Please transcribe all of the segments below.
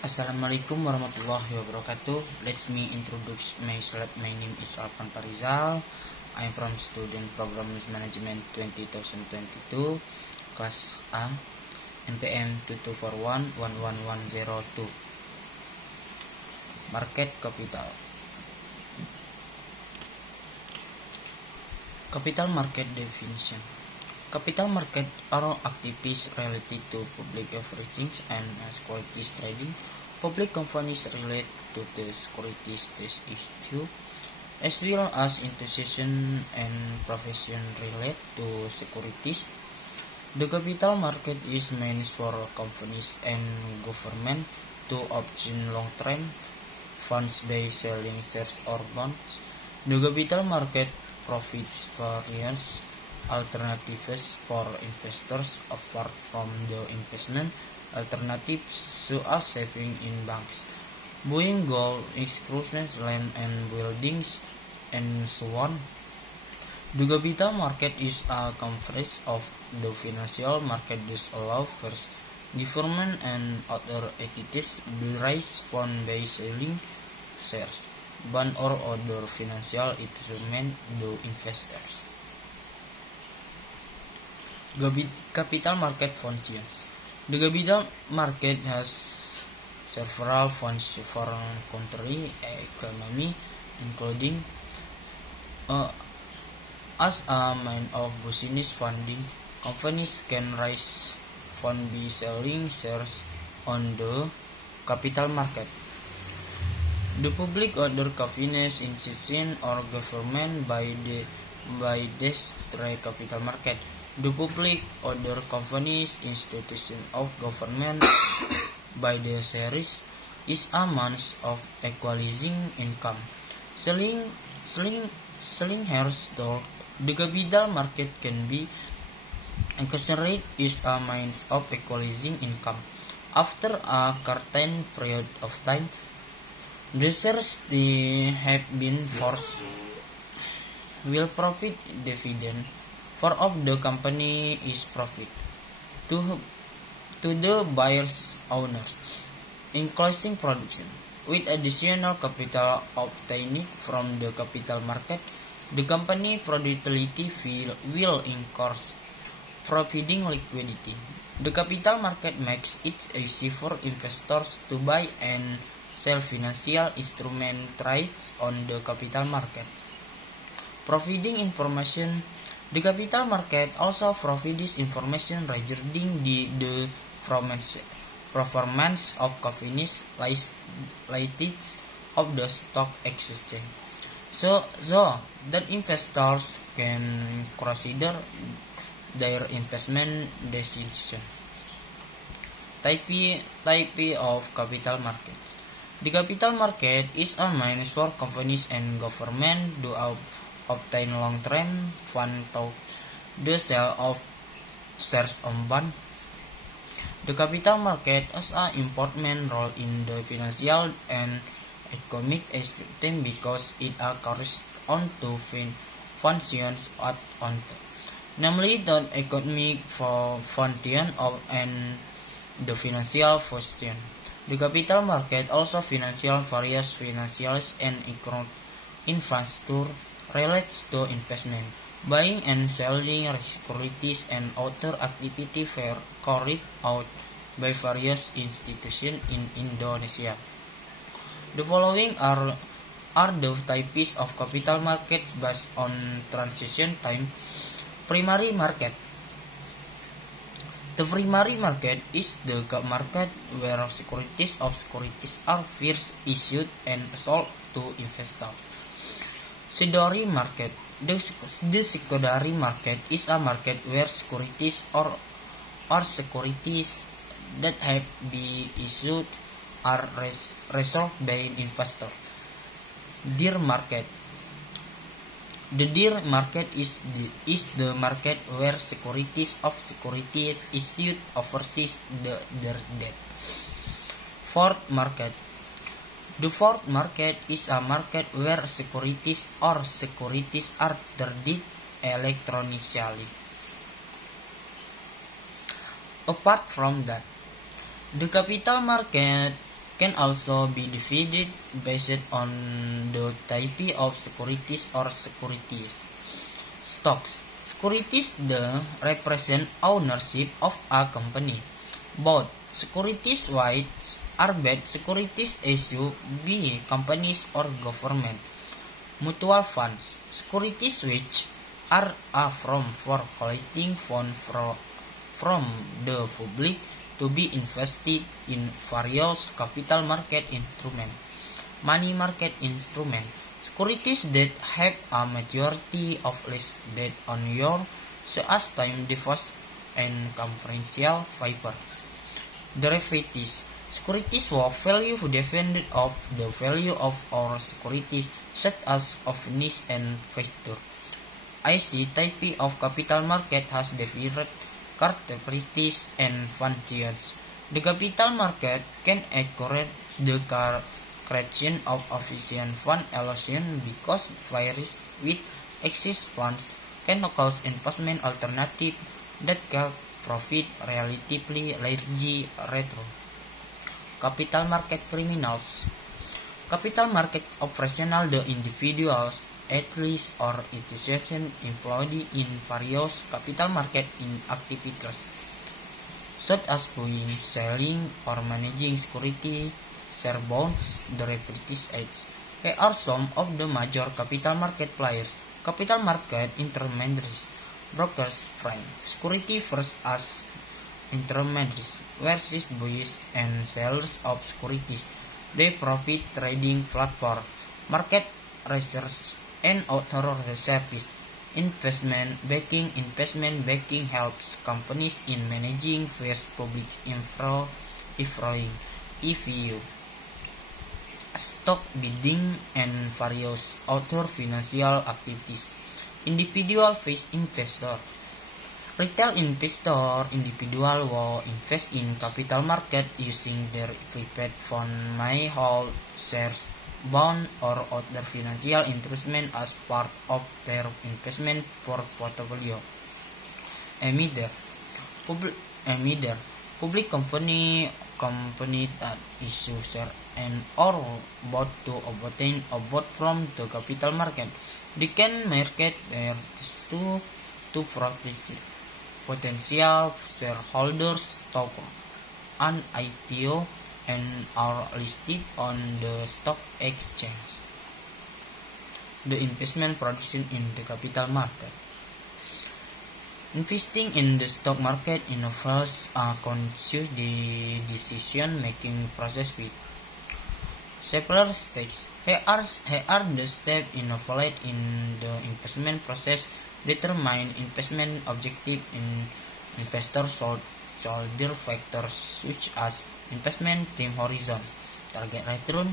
Assalamualaikum warahmatullahi wabarakatuh. Let me introduce myself. My name is Alvan Parizal. I am from Student Program Management 2022, Class A, NPM 22411101. Market Capital. Capital market definition. Capital market are activities related to public offerings and securities trading. Public companies relate to the securities they issue, as well as institutions and professions relate to securities. The capital market is meant for companies and government to obtain long-term funds by selling shares or bonds. The capital market provides various alternatives for investors apart from the investment alternatives such as saving in banks, buying gold, exclusive land and buildings, and so on. The capital market is a convergence of the financial market that allows first government and other entities to raise funds by selling shares, bonds or other financial instruments to investors. Capital market functions. The capital market has several functions for country economy, including as a means of business funding. Companies can raise funds by selling shares on the capital market. The public other confidence institution or government by this capital market. The public, other companies, institutions of government by the series is a means of equalizing income. Selling shares to the capital market can be considered as a means of equalizing income. After a certain period of time, the shares they have been forced will profit dividend. For of the company is profit to the buyers owners, increasing production. With additional capital obtained from the capital market, the company profitability will increase, providing liquidity. The capital market makes it easy for investors to buy and sell financial instrument trades on the capital market. Providing information. The capital market also provides information regarding the performance of companies listed of the stock exchange, so that investors can consider their investment decision. Type of capital markets. The capital market is a means for companies and government to obtain long-term funds through the sale of shares on bond. The capital market has an important role in the financial and economic system because it corresponds to functions at once, namely the economic function and the financial function. The capital market also financial various financial and economic infrastructure relates to investment, buying and selling securities and other activity carried out by various institutions in Indonesia. The following are the types of capital markets based on transaction time. Primary market. The primary market is the market where securities are first issued and sold to investors. Secondary market. The secondary market is a market where securities or securities that have been issued are resolved by investors. Deer market. The deer market is the market where securities issued overseas their debt. Fourth market. The fourth market is a market where securities are traded electronically. Apart from that, the capital market can also be divided based on the type of securities or securities. Stocks. Securities represent ownership of a company. Both securities rights are bad securities issued by companies or government. Mutual funds. Securities which are a form for collecting funds from the public to be invested in various capital market instruments. Money market instruments. Securities that have a majority of less debt on your so as time deposits and commercial papers. Derivatives. Securities were value dependent of the value of our securities such as options and futures. IC type of capital market has different characteristics and functions. The capital market can acquire the creation of efficient fund allocation because varies with excess funds can cause investment alternative that can profit relatively large retro. Capital market criminals. Capital market operational the individuals, athletes, or institutions employed in various capital market in activities, such as buying, selling, or managing security, share bonds, derivatives, etc. Here are some of the major capital market players. Capital market intermediaries, brokers, prime, security first as intermediaries, versus buyers and sellers of securities. They profit trading platform, market research, and authority service. Investment banking helps companies in managing various public inflow, EVU, stock bidding, and various other financial activities. Individual face investor. Retail investor individual will invest in capital market using their prepaid fund may hold shares, bond, or other financial instrument as part of their investment portfolio. Emitter. Public company that issue share and or bought to obtain a bought from the capital market. They can market their to potential shareholders stock an IPO and are listed on the stock exchange. The investment production in the capital market. Investing in the stock market involves a conscious decision-making process with several steps. Here are the steps involved in the investment process. Determine investment objective in investor shoulder factors such as investment time horizon, target return,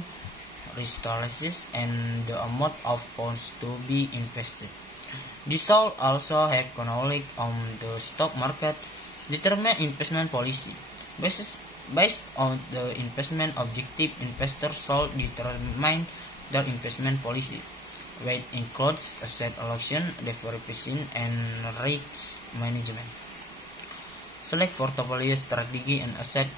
risk tolerances, and the amount of funds to be invested. This all also have knowledge on the stock market. Determine investment policy. Based on the investment objective, investors should determine their investment policy. Which includes asset allocation, diversification, and risk management. Select portfolio strategy and asset.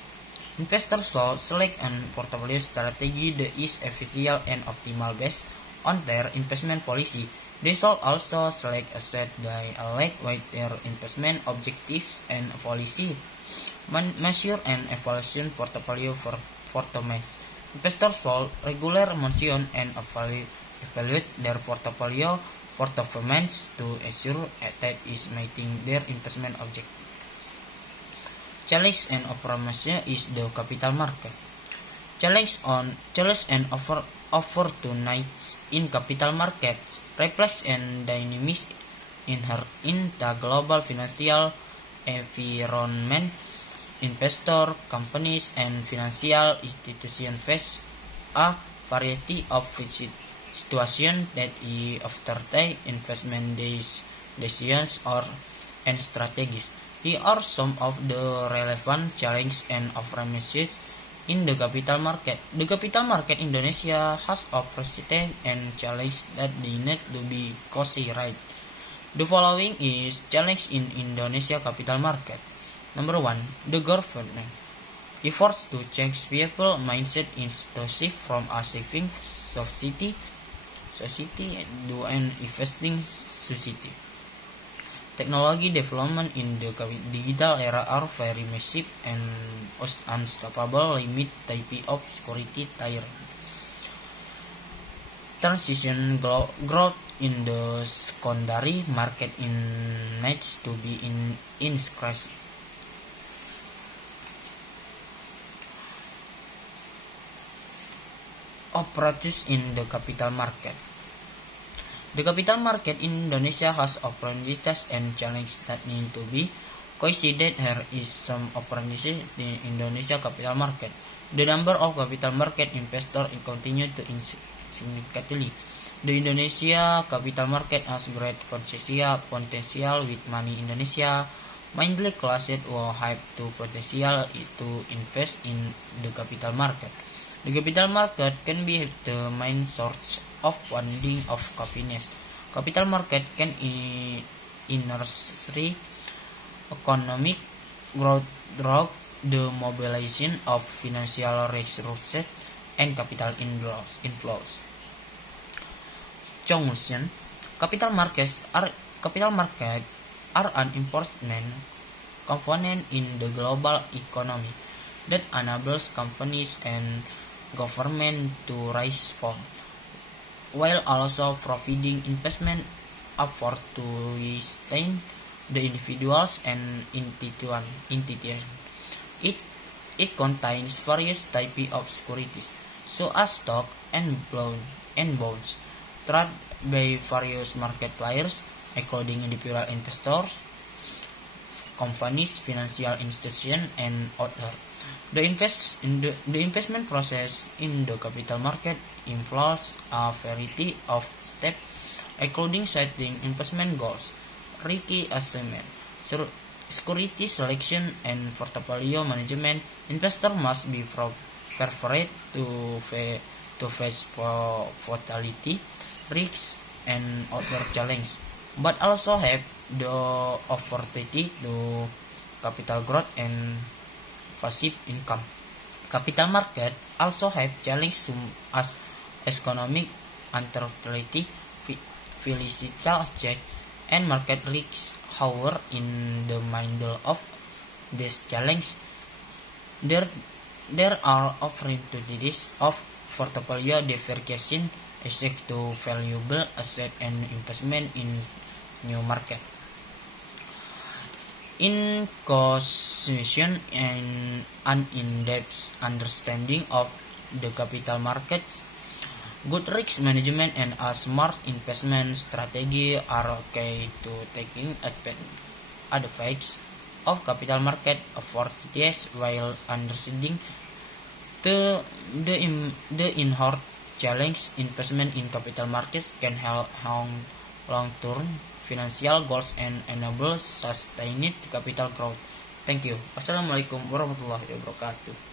Investors should select a portfolio strategy that is efficient and optimal based on their investment policy. They should also select asset that align with their investment objectives and policy. Measure and evaluate portfolio performance. Investors should regularly measure and evaluate their portfolio performance to ensure that is meeting their investment objective. Challenge and opportunity is the capital market. Challenge and opportunities in capital markets reflects and dynamics inherent in the global financial environment. Investor, companies, and financial institutions face a variety of situations that after investment decisions and strategies. Here are some of the relevant challenges and opportunities in the capital market. The capital market Indonesia has opportunities and challenges that they need to be considered. The following is challenge in Indonesia capital market. Number 1, the government. efforts to change people mindset is to shift from a saving society to an investing society. Technology development in the digital era are very massive and unstoppable limit type of security tier. Transition growth in the secondary market needs to be increased. Approaches in the capital market. The capital market in Indonesia has opportunities and challenges that need to be considered. Here is some opportunities in Indonesia capital market. The number of capital market investors continue to significantly. The Indonesia capital market has great potential with money Indonesia mainly classed will have to potential to invest in the capital market. The capital market can be the main source of funding of companies. Capital market can nurture economic growth through the mobilization of financial resources and capital inflows. Conclusion: capital market are an important component in the global economy that enables companies and government to raise funds, while also providing investment effort to sustain the individuals and institutions. It contains various types of securities, such as stock and bonds, traded by various market players, including individual investors, companies, financial institutions, and others. The investment process in the capital market involves a variety of steps, including setting investment goals, risk assessment, security selection, and portfolio management. Investors must be prepared to face volatility, risks, and other challenges, but also have the opportunity to capital growth and passive income. Capital market also have challenges as economic uncertainty, political change, and market risks. However, in the middle of these challenges, there are opportunities of portfolio diversification, access to valuable asset, and investment in new market. In conclusion, and an in-depth understanding of the capital markets, good risk management and a smart investment strategy are key to taking advantage of capital market opportunities while understanding the inherent challenge. Investment in capital markets can help long-term financial goals and enable sustained capital growth. Thank you. Wassalamualaikum warahmatullahi wabarakatuh.